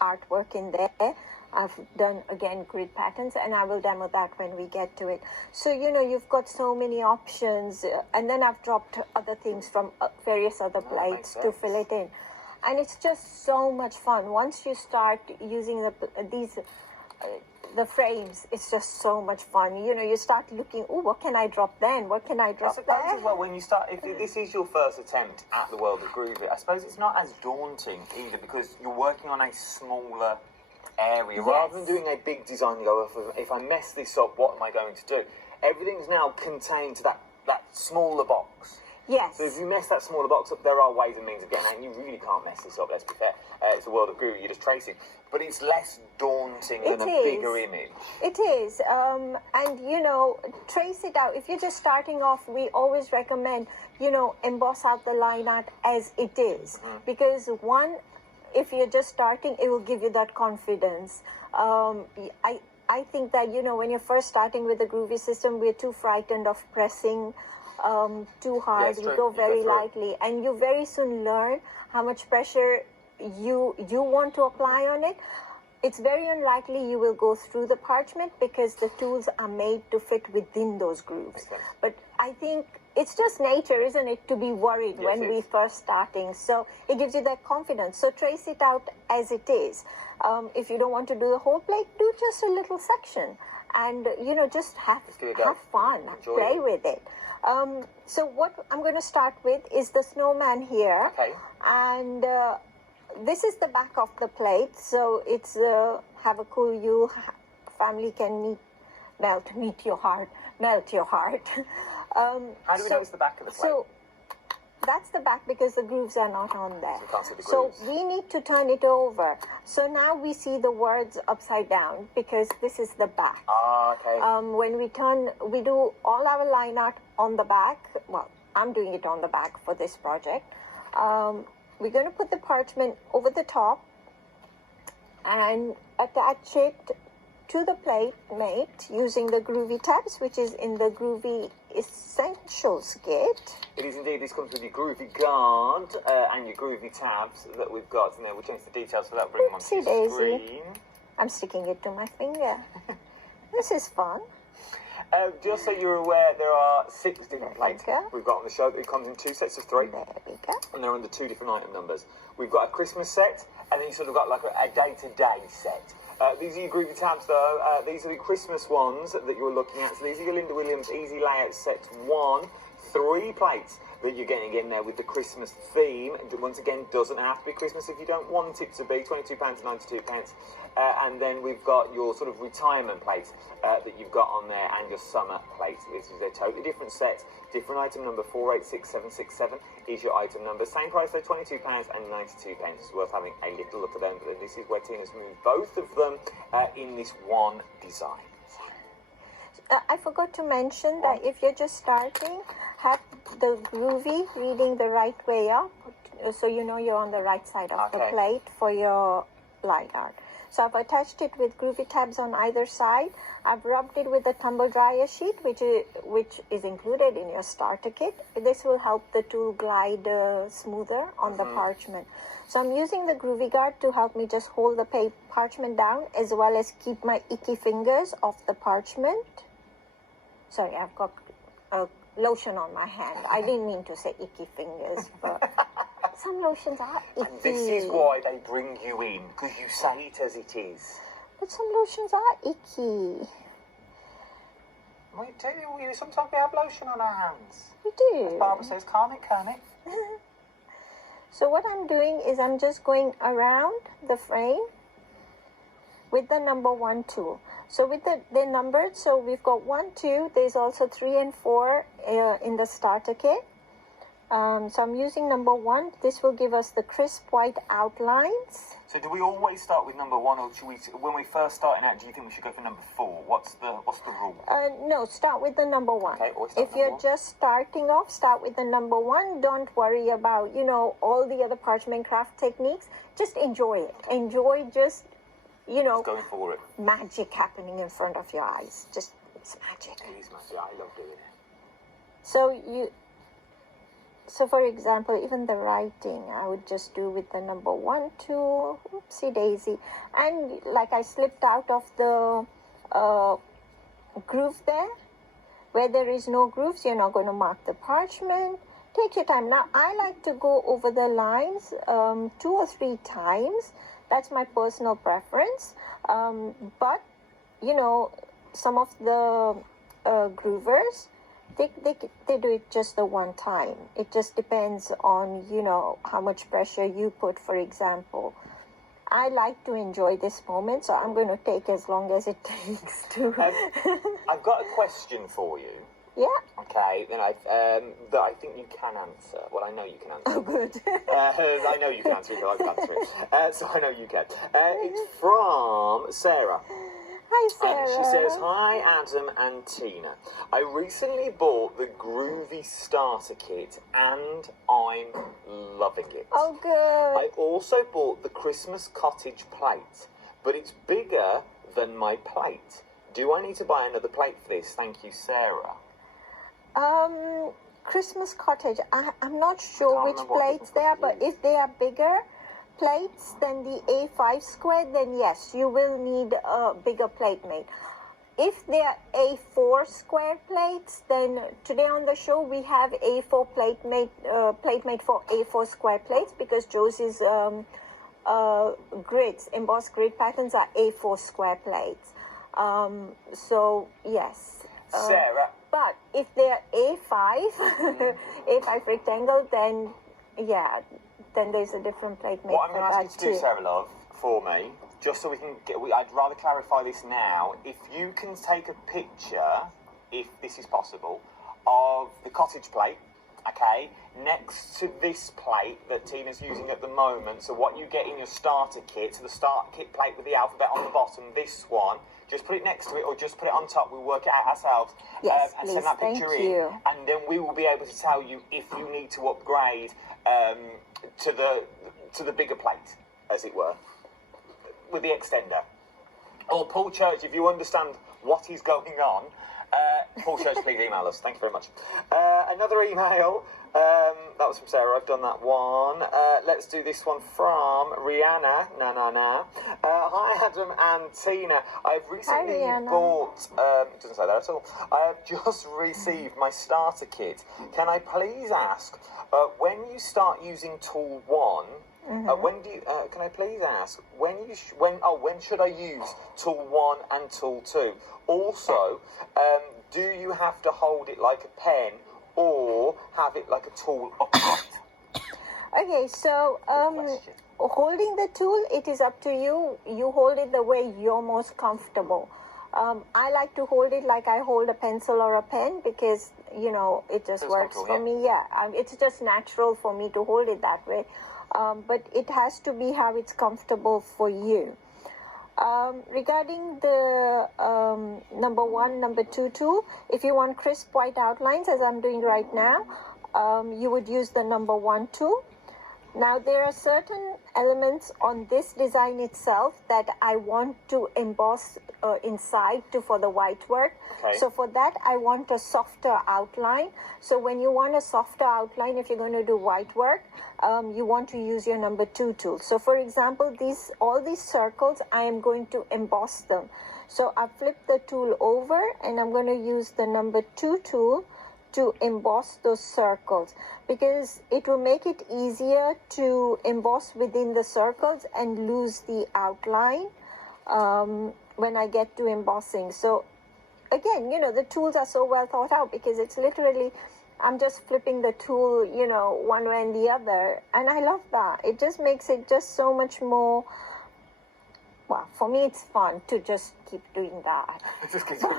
artwork in there. I've done again grid patterns, and I will demo that when we get to it. So you've got so many options, and then I've dropped other things from various other plates to fill it in, and it's just so much fun once you start using the frames. It's just so much fun. You start looking, oh, what can I drop then? What can I drop there? I suppose as well, when you start, if this is your first attempt at the world of Groovy, I suppose it's not as daunting either, because you're working on a smaller area. Yes. Rather than doing a big design, you go, if I mess this up, what am I going to do? Everything's now contained to that smaller box. Yes. So if you mess that smaller box up, there are ways and means of getting out, and you really can't mess this up, let's be fair. It's the world of Groovy, you're just tracing. But it's less daunting than a bigger image. It is. And, trace it out. If you're just starting off, we always recommend, emboss out the line art as it is. Mm-hmm. Because one, if you're just starting, it will give you that confidence. I think that, when you're first starting with the Groovy system, we're too frightened of pressing too hard. We go very lightly, and you very soon learn how much pressure you want to apply on it. It's very unlikely you will go through the parchment because the tools are made to fit within those grooves. Okay. But I think it's just nature, isn't it, to be worried when we first starting. So it gives you that confidence. So trace it out as it is. If you don't want to do the whole plate, do just a little section, and just have fun, play with it. So what I'm going to start with is the snowman here. Okay. And this is the back of the plate. So it's have a cool you. Family can melt your heart. How do we know it's the back of the plate? So that's the back because the grooves are not on there. So you can't see the grooves. So we need to turn it over. So now we see the words upside down because this is the back. Ah, okay. When we do all our line art on the back. Well, I'm doing it on the back for this project. We're going to put the parchment over the top and attach it to the plate mate using the Groovy tabs, which is in the Groovy Essentials kit. It is indeed. This comes with your Groovy guard and your Groovy tabs that we've got in there. We'll change the details so that'll bring them onto the screen. I'm sticking it to my finger. This is fun. Just so you're aware, there are 6 different plates we've got on the show. It comes in 2 sets of 3. There we go. And they're under 2 different item numbers. We've got a Christmas set, and then you sort of got like a day-to-day set. These are your Groovy tabs, though. These are the Christmas ones that you're looking at. So these are your Linda Williams Easy Layout Set 1. 3 plates that you're getting in there with the Christmas theme. Once again, doesn't have to be Christmas if you don't want it to be. £22.92. And then we've got your sort of retirement plates that you've got on there, and your summer plates. This is a totally different set. Different item number 486767 is your item number. Same price though, £22.92. It's worth having a little look at them. But this is where Tina's moved both of them in this one design. I forgot to mention that if you're just starting, have the Groovy reading the right way up, so you're on the right side of the plate for your line art. So I've attached it with Groovy tabs on either side. I've rubbed it with the tumble dryer sheet, which is included in your starter kit. This will help the tool glide smoother on the parchment. So I'm using the Groovy guard to help me just hold the parchment down, as well as keep my icky fingers off the parchment. Sorry, I've got lotion on my hand. I didn't mean to say icky fingers, but some lotions are icky. And this is why they bring you in, because you say it as it is. But some lotions are icky. We do. Sometimes we have lotion on our hands. We do. As Barbara says, can't it? So what I'm doing is I'm just going around the frame with the number 1 tool. So with they're numbered, so we've got 1, 2, there's also 3 and 4 in the starter kit. So I'm using number 1. This will give us the crisp white outlines. So do we always start with number 1, or should we, when we first starting out, do you think we should go for number 4? What's the rule? No, start with the number 1. Okay, if you're just starting off, start with the number 1. Don't worry about, all the other parchment craft techniques. Just enjoy it. Enjoy just going for it. Magic happening in front of your eyes. It's magic. It is magic. I love doing it. so for example, even the writing, I would just do with the number 1, 2, oopsie daisy. And like I slipped out of the groove there. Where there is no grooves, you're not going to mark the parchment. Take your time. Now, I like to go over the lines 2 or 3 times. That's my personal preference. But, you know, some of the groovers, they do it just the one time. It just depends on, you know, how much pressure you put, for example. I like to enjoy this moment, so I'm going to take as long as it takes to... I've got a question for you. Yeah. Okay, then that I think you can answer. Well, I know you can answer. Oh, good. I know you can answer it, but I can answer it. So I know you can. It's from Sarah. Hi, Sarah. She says, "Hi, Adam and Tina. I recently bought the Groovy starter kit and I'm loving it. Oh, good. I also bought the Christmas cottage plate, but it's bigger than my plate. Do I need to buy another plate for this? Thank you, Sarah." Christmas cottage. I'm not sure which remember what plates they are, but if they are bigger plates than the A5 square, then yes, you will need a bigger plate made. If they are A4 square plates, then today on the show we have A4 plate made for A4 square plates, because Josie's grids, embossed grid patterns, are A4 square plates. So yes, Sarah. but if they're A5, A5 rectangle, then yeah, then there's a different plate made What I'm for going to ask that you to do, too. Sarah Love, for me, just so we can get, I'd rather clarify this now. If you can take a picture, if this is possible, of the cottage plate, okay, next to this plate that Tina's using at the moment. So what you get in your starter kit, so the starter kit plate with the alphabet on the bottom, this one, just put it next to it or just put it on top. We'll work it out ourselves. Yes, and please. send that Thank picture you. in, and then we will be able to tell you if you need to upgrade to the bigger plate, as it were, with the extender. Or Paul Church, if you understand what is going on, Paul Church, please email us. Thank you very much. Another email. That was from Sarah. I've done that one. Let's do this one from Rihanna. Hi, Adam and Tina. I've recently Rihanna. bought. It doesn't say that at all. I have just received my starter kit. Can I please ask, when you start using tool 1? When do you? Can I please ask when should I use tool 1 and tool 2? Also, do you have to hold it like a pen or have it like a tool upright? Okay, so question. holding the tool, it is up to you. You hold it the way you're most comfortable. I like to hold it like I hold a pencil or a pen, because you know it just Feels works for comfortable, me. Yeah, it's just natural for me to hold it that way. But it has to be how it's comfortable for you. Regarding the number 1, number 2 tool, if you want crisp white outlines, as I'm doing right now, you would use the number 1 tool. Now, there are certain elements on this design itself that I want to emboss inside for the white work. Okay. So for that, I want a softer outline. So when you want a softer outline, if you're going to do white work, you want to use your number 2 tool. So for example, all these circles, I am going to emboss them. So I flip the tool over and I'm going to use the number 2 tool to emboss those circles, because it will make it easier to emboss within the circles and lose the outline when I get to embossing. So again, you know, the tools are so well thought out, because it's literally, I'm just flipping the tool, you know, one way and the other, and I love that. It just makes it just so much more, well, for me it's fun to just keep doing that. Just continue.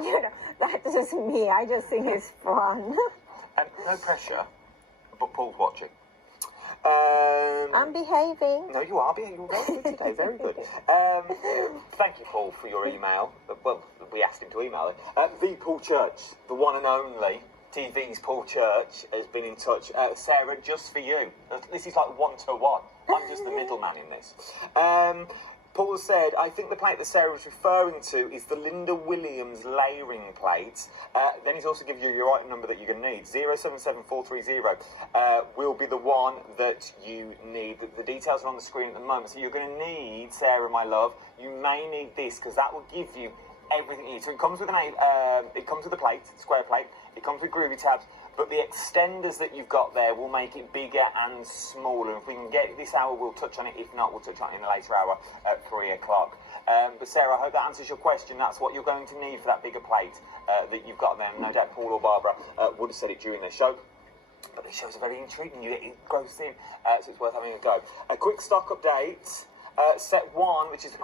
You know, that's just me. I just think it's fun. And no pressure, but Paul's watching. I'm behaving. No, you are being very good today. Very good. Thank you, Paul, for your email. Well, we asked him to email it. The Paul Church, the one and only TV's Paul Church, has been in touch. Sarah, just for you. This is like 1-to-1. I'm just the middleman in this. Paul said, I think the plate that Sarah was referring to is the Linda Williams layering plate. Then he's also given you your item number that you're going to need. 077430 will be the one that you need. The details are on the screen at the moment. So you're going to need, Sarah, my love, you may need this because that will give you everything you need. So it comes with it comes with a plate, square plate. It comes with groovy tabs. But the extenders that you've got there will make it bigger and smaller. If we can get this hour, we'll touch on it. If not, we'll touch on it in a later hour at 3 o'clock. But Sarah, I hope that answers your question. That's what you're going to need for that bigger plate that you've got there. No doubt Paul or Barbara would have said it during their show. But these shows are very intriguing. You get engrossed in, so it's worth having a go. A quick stock update. Set 1, which is the